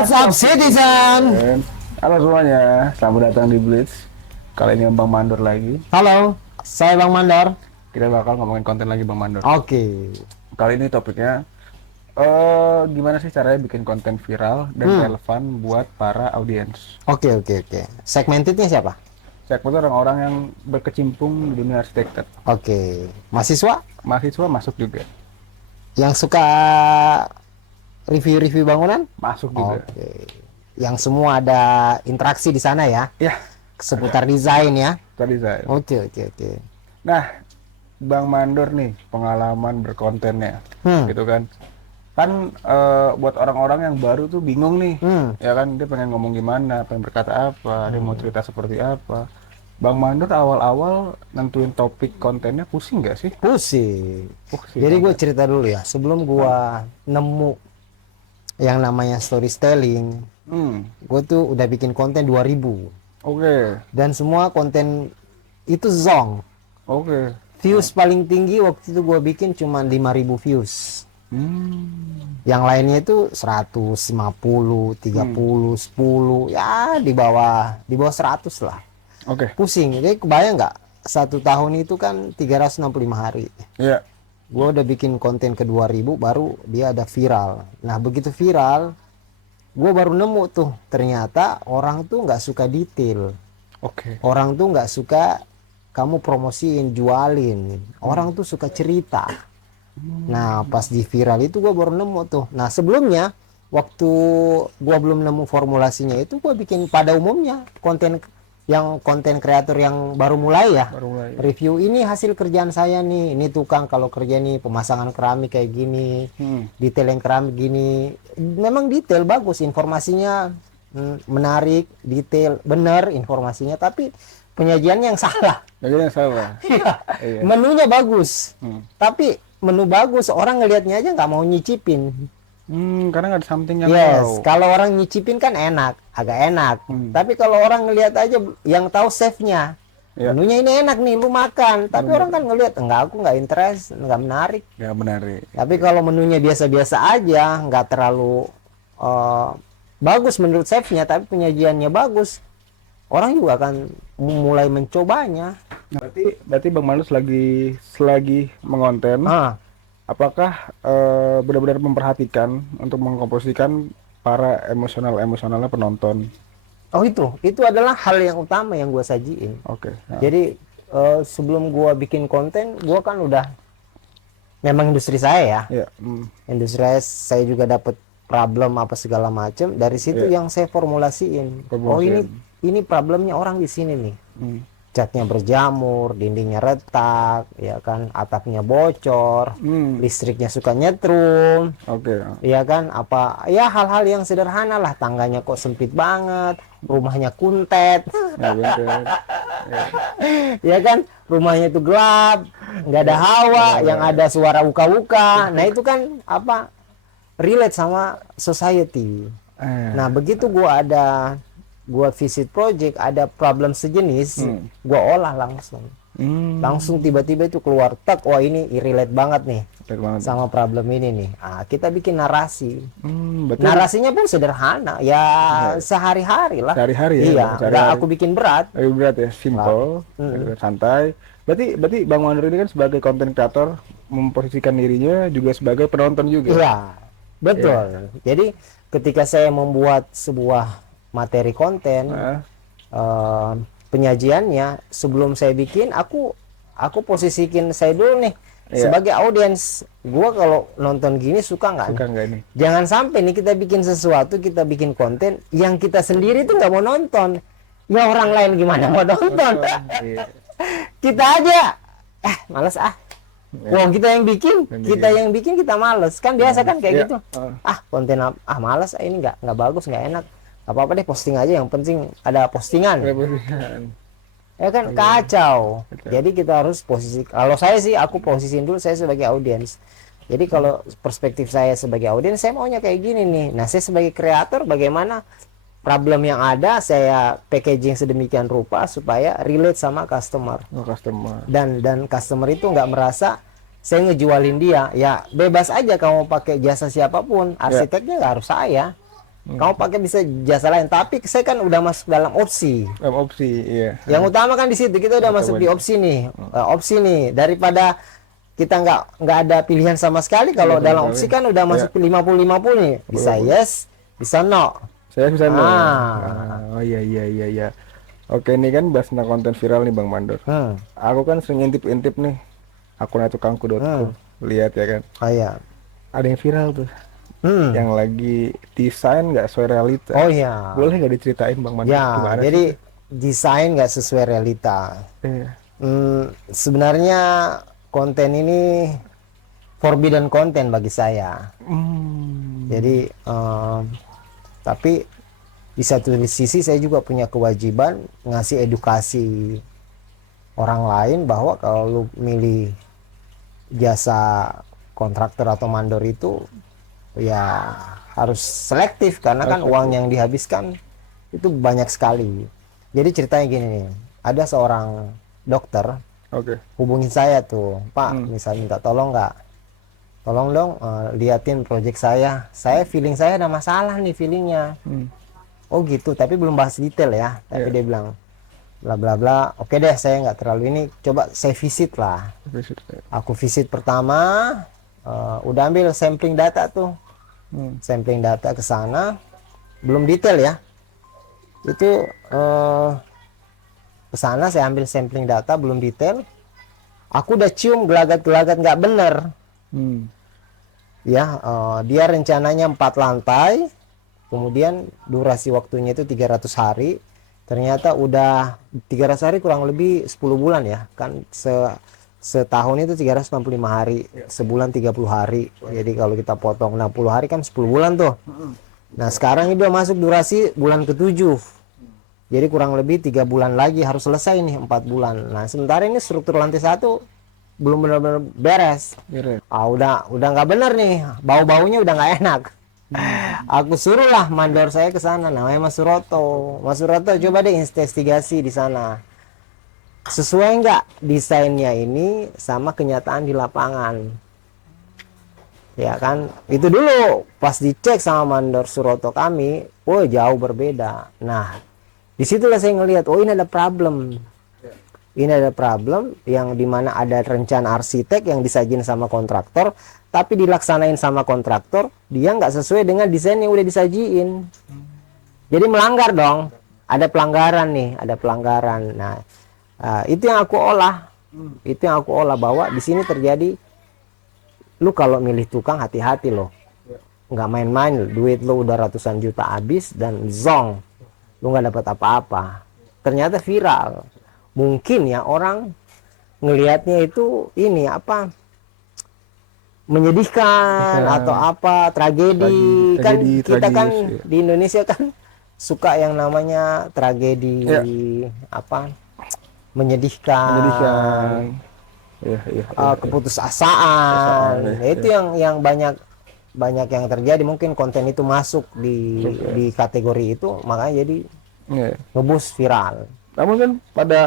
What's up, citizen? Halo semuanya, selamat datang di Blitz. Kali ini Bang Mandor lagi. Halo, saya Bang Mandor. Kita bakal ngomongin konten lagi Bang Mandor. Oke. Kali ini topiknya gimana sih caranya bikin konten viral dan relevan buat para audiens. Oke. Segmentednya siapa? Segmen orang-orang yang berkecimpung di dunia arsitektur. Oke. Mahasiswa Mahasiswa masuk juga. yang suka review-review bangunan? Masuk juga. Oke. Yang semua ada interaksi di sana ya? Ya, Seputar desain ya? tadi saya. Oke. Nah, Bang Mandor nih pengalaman berkontennya, gitu kan? Kan buat orang-orang yang baru tuh bingung nih, ya kan dia pengen ngomong gimana, pengen berkata apa, dia mau cerita seperti apa. Bang Mandor awal-awal nentuin topik kontennya pusing nggak sih? Pusing. Pusing. Jadi gue cerita dulu ya. Sebelum gue nemu yang namanya storytelling, gue tuh udah bikin konten 2000. Oke. Dan semua konten itu zong. Oke. Views paling tinggi waktu itu gue bikin cuma 5.000 views. Yang lainnya itu 150, 30, 10, ya di bawah 100 lah. Oke. Pusing. Jadi kebayang nggak? 1 tahun itu kan 365 hari. Iya. Gue udah bikin konten ke 2000 baru dia ada viral. Nah begitu viral, gue baru nemu tuh ternyata orang tuh nggak suka detail. Oke. Orang tuh nggak suka kamu promosiin, jualin. Orang tuh suka cerita. Nah pas di viral itu gue baru nemu tuh. Nah sebelumnya waktu gue belum nemu formulasinya itu gue bikin pada umumnya konten kreator yang baru mulai ya. Baru mulai. Review ini hasil kerjaan saya nih. Ini tukang kalau kerja nih pemasangan keramik kayak gini. Detail yang keramik gini. Memang detail bagus informasinya, menarik, detail, benar informasinya, tapi penyajiannya yang salah. Jadi yang salah. Iya. Menunya bagus, tapi menu bagus orang ngelihatnya aja nggak mau nyicipin. Karena nggak ada something yang Yes, kalau orang nyicipin kan enak, agak enak. Tapi kalau orang ngelihat aja yang tahu chefnya, menunya ini enak nih, lu makan. Tapi orang kan ngelihat, enggak, aku nggak interest, nggak menarik. nggak menarik. Tapi kalau menunya biasa-biasa aja, nggak terlalu bagus menurut chefnya, tapi penyajiannya bagus, orang juga akan mulai mencobanya. Berarti Bang Mandor selagi mengonten, apakah benar-benar memperhatikan untuk mengkomposisikan para emosionalnya penonton? Oh itu adalah hal yang utama yang gue sajiin. Oke. Jadi sebelum gue bikin konten, gue kan udah memang industri saya ya. Iya. Industri saya juga dapat problem apa segala macam. Dari situ yang saya formulasiin. Oh ini problemnya orang di sini nih. Catnya berjamur, dindingnya retak, ya kan, atapnya bocor, listriknya suka nyetrum, ya kan, apa ya hal-hal yang sederhana lah, tangganya kok sempit banget, rumahnya kuntet, ya kan, rumahnya itu gelap, nggak ada hawa, yang ada suara uka-uka, nah itu kan apa relate sama society. Nah begitu gua visit project ada problem sejenis, gua olah langsung tiba-tiba itu keluar wah ini relate banget nih sama problem ini nih. Kita bikin narasi. Narasinya pun sederhana ya, sehari-hari lah. Sehari-hari ya. Iya, nggak aku bikin berat. Berat ya, simple, santai. Berarti Bang Mandor ini kan sebagai content creator memposisikan dirinya juga sebagai penonton juga. Iya, betul. Jadi ketika saya membuat sebuah materi konten, penyajiannya sebelum saya bikin aku posisikan saya dulu nih sebagai audiens. Gua kalau nonton gini suka nggak nih? Jangan sampai nih kita bikin sesuatu, kita bikin konten yang kita sendiri tuh nggak mau nonton, ya orang lain gimana mau nonton? Kita aja males Wong kita yang bikin kita males kan, biasa kan kayak gitu. Konten males, ini nggak bagus, nggak enak, apa-apa deh posting aja, yang penting ada postingan. Ya kan, kacau. Jadi kita harus kalau saya sih aku posisiin dulu saya sebagai audiens. Jadi kalau perspektif saya sebagai audiens, saya maunya kayak gini nih. Nah saya sebagai kreator bagaimana problem yang ada saya packaging sedemikian rupa supaya relate sama customer. Dan customer itu nggak merasa saya ngejualin dia. Ya bebas aja kamu pakai jasa siapapun, arsiteknya nggak harus saya. Kamu pakai bisa jasa lain, tapi saya kan udah masuk dalam opsi. Opsi, iya. Yang utama kan di situ kita udah masuk di opsi nih. Opsi nih, daripada kita nggak ada pilihan sama sekali. Kalau dalam opsi kan udah masuk 50-50 nih. Bisa yes, bisa no. Saya bisa no. Ah. Oh iya. Oke, ini kan bahas tentang konten viral nih Bang Mandor. Aku kan sering intip-intip nih akun tukangku.com. Lihat ya kan. Oh iya. Ada yang viral tuh. Yang lagi desain nggak sesuai realita. Oh iya. Boleh nggak diceritain Bang Mandor? Ya, Gimana jadi sih? desain nggak sesuai realita. Iya. Sebenarnya konten ini forbidden content bagi saya. Jadi tapi di satu sisi saya juga punya kewajiban ngasih edukasi orang lain bahwa kalau lu milih jasa kontraktor atau mandor itu ya harus selektif, karena kan uang yang dihabiskan itu banyak sekali. Jadi ceritanya gini nih, ada seorang dokter hubungin saya tuh, Pak, misalnya minta tolong nggak, tolong dong liatin proyek saya feeling saya ada masalah nih feelingnya. Oh gitu, tapi belum bahas detail ya, tapi dia bilang bla bla bla, oke deh, saya nggak terlalu ini, coba saya visit lah. Aku visit pertama, udah ambil sampling data tuh, sampling data ke sana, belum detail ya, itu ke sana saya ambil sampling data belum detail, aku udah cium gelagat-gelagat nggak bener. Ya, dia rencananya 4 lantai, kemudian durasi waktunya itu 300 hari, ternyata udah 300 hari kurang lebih 10 bulan ya kan, setahun itu 365 hari, sebulan 30 hari, jadi kalau kita potong 60 hari kan 10 bulan tuh. Nah sekarang ini udah masuk durasi bulan ke-7, jadi kurang lebih 3 bulan lagi harus selesai nih, 4 bulan. Nah sementara ini struktur lantai 1 belum benar-benar beres. Udah nggak bener nih, bau-baunya udah nggak enak. Aku suruhlah mandor saya ke sana, namanya Mas Suroto. Mas Suroto, coba deh investigasi di sana, sesuai nggak desainnya ini sama kenyataan di lapangan. Ya kan, itu dulu pas dicek sama mandor Suroto kami, oh jauh berbeda. Nah disitulah saya ngelihat, oh ini ada problem. Ini ada problem yang dimana ada rencana arsitek yang disajin sama kontraktor, tapi dilaksanain sama kontraktor dia nggak sesuai dengan desain yang udah disajiin. Jadi melanggar dong, ada pelanggaran nih, ada pelanggaran. Nah itu yang aku olah, bahwa di sini terjadi, lu kalau milih tukang hati-hati loh, nggak main-main, duit lu udah ratusan juta habis dan zong, lu nggak dapat apa-apa. Ternyata viral. Mungkin ya orang ngelihatnya itu ini apa, menyedihkan atau apa, tragedi kan, kita kan di Indonesia kan suka yang namanya tragedi, apa, menyedihkan. Keputusasaan. Itu yang banyak yang terjadi. Mungkin konten itu masuk di kategori itu, makanya jadi ngebus viral. Namun kan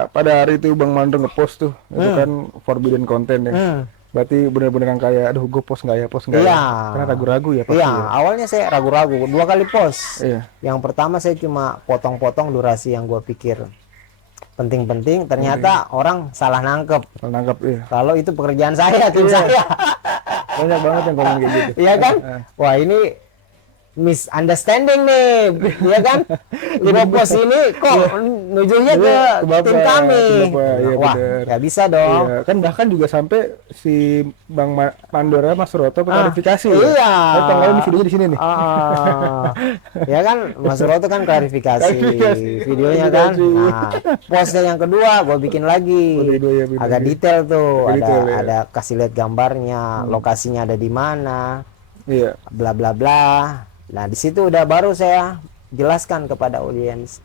pada hari itu Bang Mandor ngepost tuh, itu kan forbidden content ya. Berarti benar-benar yang kayak, aduh gue post nggak ya, karena ragu-ragu ya pasti. Iya, awalnya saya ragu-ragu, 2 kali post. Yang pertama saya cuma potong-potong durasi yang gue pikir penting-penting, ternyata orang salah nangkep. Kalau itu pekerjaan saya, tim saya. Banyak banget yang ngomong kayak gitu. Iya kan? Wah ini misunderstanding nih, ya kan? Di post ini kok nujunya ke tim kami. Wah, nggak bisa dong. Kan bahkan juga sampai si Bang Mandor Mas Suroto klarifikasi. Iya. Tolong videonya di sini nih. Ya kan, Mas Suroto kan klarifikasi videonya kan. Nah, postnya yang kedua gue bikin lagi, agak detail tuh, ada kasih lihat gambarnya, lokasinya ada di mana, bla bla bla. Nah di situ udah baru saya jelaskan kepada audiens.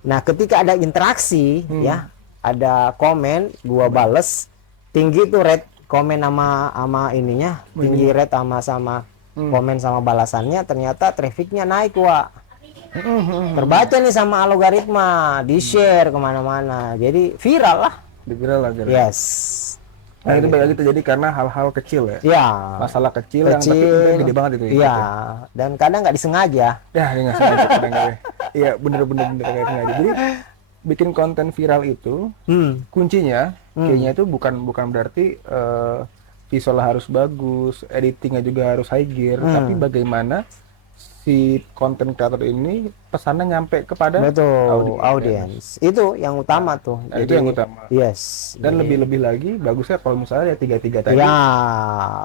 Nah ketika ada interaksi, ya ada komen, gua bales tinggi tuh rate komen sama ininya, tinggi rate sama komen sama balasannya, ternyata trafficnya naik, Wak. Terbaca nih sama algoritma, di share kemana-mana, jadi viral lah. Viral lah. Yes. Nah itu balik lagi terjadi karena hal-hal kecil ya. Iya. Masalah kecil yang tapi sebenarnya gede banget itu. Iya. Dan kadang nggak disengaja. Ya, ini nggak sengaja kadang ya. Iya, bener-bener nggak sengaja. Jadi bikin konten viral itu kuncinya kayaknya itu bukan berarti visual harus bagus, editingnya juga harus high gear, tapi bagaimana si konten kreator ini pesannya nyampe kepada audiens. Itu yang utama tuh. Nah, itu yang utama. Yes. Dan lebih-lebih lagi bagusnya kalau misalnya ya 3-3 tadi. Ya,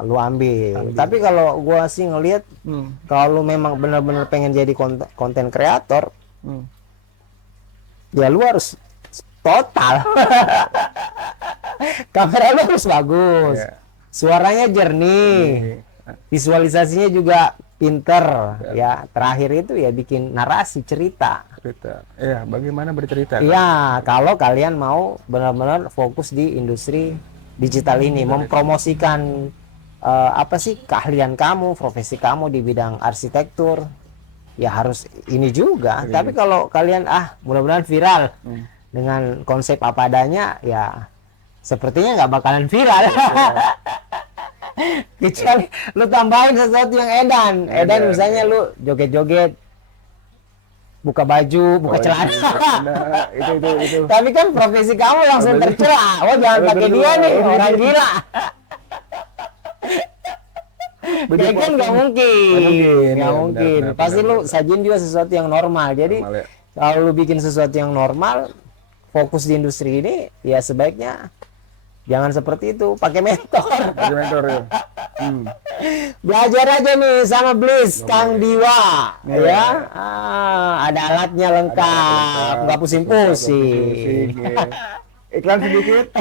lu ambil. Tapi kalau gua sih ngelihat kalau lu memang benar-benar pengen jadi konten kreator, ya lu harus total. Kamera lu harus bagus. Suaranya jernih. Visualisasinya juga pinter ya. Terakhir itu ya bikin narasi cerita. Ya, bagaimana bercerita? Ya, kalau kalian mau benar-benar fokus di industri digital ini, mempromosikan apa sih keahlian kamu, profesi kamu di bidang arsitektur, ya harus ini juga. Tapi kalau kalian mudah-mudahan viral dengan konsep apa adanya, ya sepertinya nggak bakalan viral. Kecuali lu tambahin sesuatu yang edan misalnya lu joget-joget, buka baju, buka celana. Nah, itu. Tapi kan profesi kamu langsung tercela. Oh, jangan pakai dia nih, orang gila. Ya kan nggak mungkin. Pasti lu sajin juga sesuatu yang normal. Jadi kalau lu bikin sesuatu yang normal, fokus di industri ini, ya sebaiknya jangan seperti itu, pakai mentor. Ya. Belajar aja nih sama Bliss, Kang Diwa, ya. Ada alatnya lengkap, nggak pusing-pusing. Iklan sedikit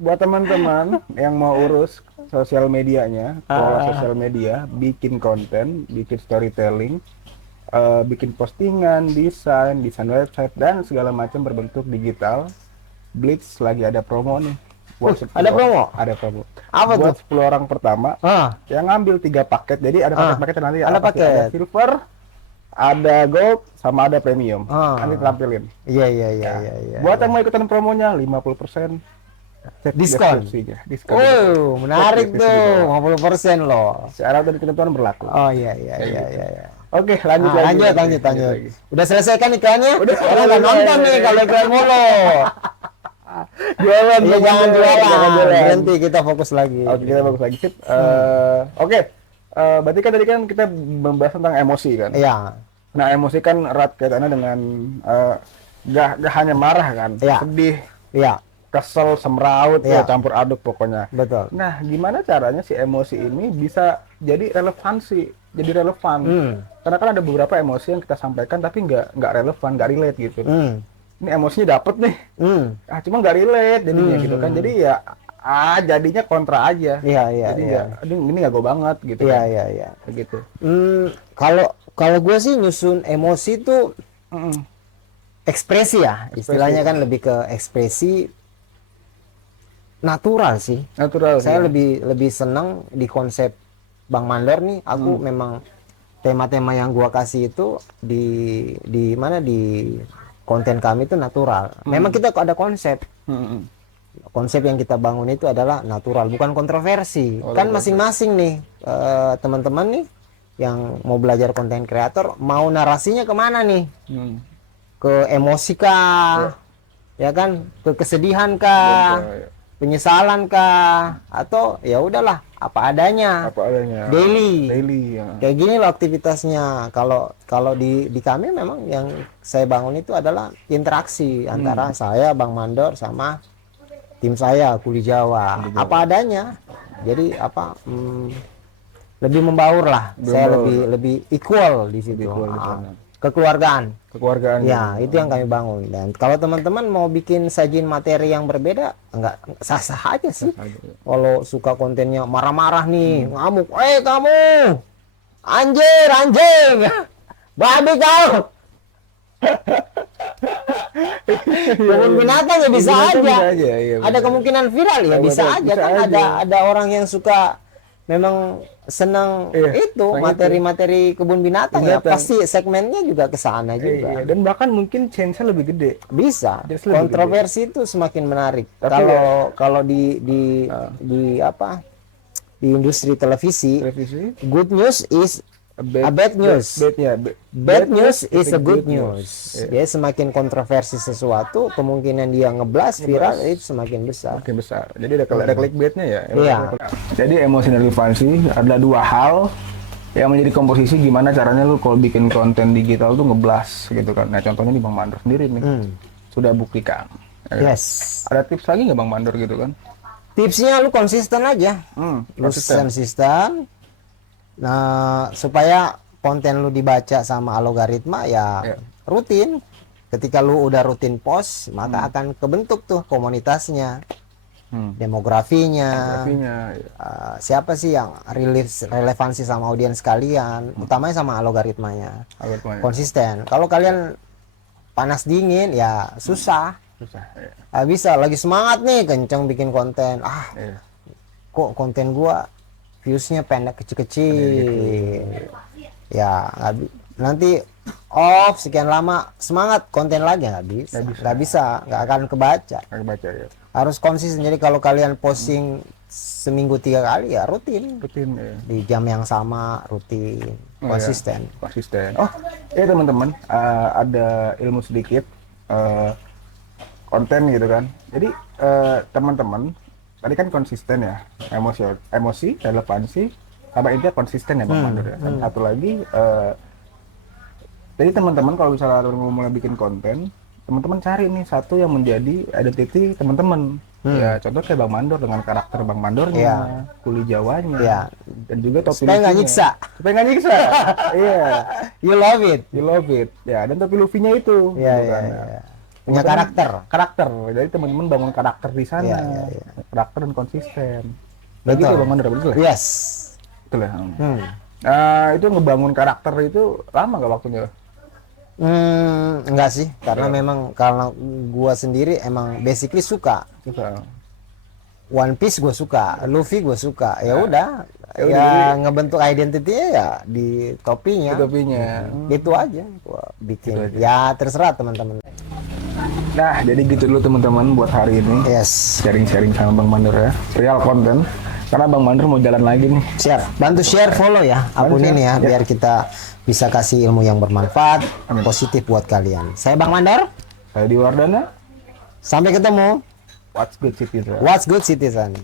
buat teman-teman yang mau urus sosial medianya, kelola sosial media, bikin konten, bikin storytelling, bikin postingan, desain website dan segala macam berbentuk digital. Blitz lagi ada promo nih. Ada promo? Ada promo. Apa buat tuh? 10 orang pertama yang ngambil 3 paket. Jadi ada paket-paket nanti ada silver, ada gold, sama ada premium. Nanti tampilin. Iya. Buat yang mau ikutan promonya 50% diskon. Oh, menarik tuh. 50% loh. Syarat dan ketentuan berlaku. Oh iya. Oke, lanjut. Udah selesai kan iklannya? Udah. Orang nggak nonton nih kalau iklan mulu. Jangan jualan. Berhenti, kita fokus lagi. Oke, kita fokus lagi. Sip. Oke. Berarti kan tadi kan kita membahas tentang emosi kan? Iya. Nah, emosi kan erat kaitannya dengan gak hanya marah kan? Sedih. Iya. Kesel, semeraut, campur aduk pokoknya. Betul. Nah, gimana caranya si emosi ini bisa jadi relevan? Karena kan ada beberapa emosi yang kita sampaikan tapi nggak relevan, nggak relate gitu. Ini emosinya dapet nih, cuma nggak relate jadinya gitu kan. Jadi ya jadinya kontra aja. Jadi ini nggak gue banget gitu. Iya. Begitu. Kalau gue sih nyusun emosi tuh ekspresi ya. Istilahnya kan lebih ke ekspresi natural sih. Saya lebih senang di konsep Bang Mandor nih. Aku memang tema-tema yang gua kasih itu di mana di konten kami itu natural. Memang kita ada konsep. Konsep yang kita bangun itu adalah natural, bukan kontroversi. Kan masing-masing nih teman-teman nih yang mau belajar konten kreator, mau narasinya kemana nih? Ke emosi kah? Ya kan? Ke kesedihan kah? Penyesalan kah? Atau ya udahlah apa adanya. Daily ya. Kayak gini loh aktivitasnya. Kalau di kami memang yang saya bangun itu adalah interaksi antara saya, Bang Mandor, sama tim saya Kuli Jawa. Apa adanya. Jadi lebih membaur lah. Saya lebih equal di situ. Kekeluargaan ya, itu yang kami bangun. Dan kalau teman-teman mau bikin sajian materi yang berbeda, enggak sah-sah aja sih. Kalau suka kontennya marah-marah nih, ngamuk, kamu anjing babi kau. Kebun binatang ya bisa aja. Ada kemungkinan viral ya bisa aja kan. Ada orang yang suka memang senang Iya, itu senang materi-materi kebun binatang ya, Binatang. pasti segmennya juga ke sana juga. Iya, dan bahkan mungkin chance-nya lebih gede. Bisa. Just lebih Kontroversi itu semakin menarik. Tapi Kalau di apa? Di industri televisi, good news is a bad news. Bad news is a good news. Iya. Jadi semakin kontroversi sesuatu, kemungkinan dia ngeblast viral itu semakin besar. Makin besar. Jadi ada clickbait-nya ya. Iya. Jadi emosi dan relevansi adalah dua hal yang menjadi komposisi gimana caranya lu kalau bikin konten digital tuh ngeblast gitu kan. Nah contohnya di Bang Mandor sendiri nih sudah buktikan. Ya kan? Yes. Ada tips lagi nggak Bang Mandor gitu kan? Tipsnya lu konsisten aja. Konsisten. Nah, supaya konten lu dibaca sama algoritma ya rutin. Ketika lu udah rutin post, maka akan kebentuk tuh komunitasnya. Demografinya, siapa sih yang relevansi sama audiens kalian, utamanya sama algoritmanya. Konsisten. Kalau kalian panas dingin ya susah. Bisa lagi semangat nih kenceng bikin konten, kok konten gua viewsnya pendek kecil-kecil, ya nanti off sekian lama semangat konten lagi nggak bisa, nggak akan kebaca ya. Harus konsisten. Jadi kalau kalian posting seminggu 3 kali ya rutin ya. Di jam yang sama, rutin, konsisten. Oh ya teman-teman, ada ilmu sedikit konten gitu kan. Jadi teman-teman tadi kan konsisten ya, emosi, relevansi, sama intinya konsisten ya Bang Mandor ya. Dan satu lagi, jadi teman-teman kalau misalnya mau mulai bikin konten, teman-teman cari nih satu yang menjadi identity teman-teman. Ya contoh kayak Bang Mandor dengan karakter Bang Mandornya, kuli Jawanya, dan juga topi supaya nggak nyiksa. Iya. You love it. Ya, dan topi Luffy-nya itu. Punya karakter. Jadi teman-teman bangun karakter di sana. Karakter dan konsisten. Betul. Bang Mandor, betul ya? Yes. Betul ya. Nah, itu ngebangun karakter itu lama gak waktunya? Enggak sih, karena memang kalau gua sendiri emang basically suka. One Piece gue suka, Luffy gue suka. Ya udah, ngebentuk identitinya ya di topinya. Gitu aja gua bikin. Gitu aja. Ya terserah teman-teman. Nah, jadi gitu dulu teman-teman buat hari ini. Yes. Sharing-sharing sama Bang Mandor ya. Real konten. Karena Bang Mandor mau jalan lagi nih. Share, bantu share, follow ya akun ini ya, biar kita bisa kasih ilmu yang bermanfaat, positif buat kalian. Saya Bang Mandor. Saya Diwardana. Sampai ketemu. What's Good Citizen. What's Good Citizen.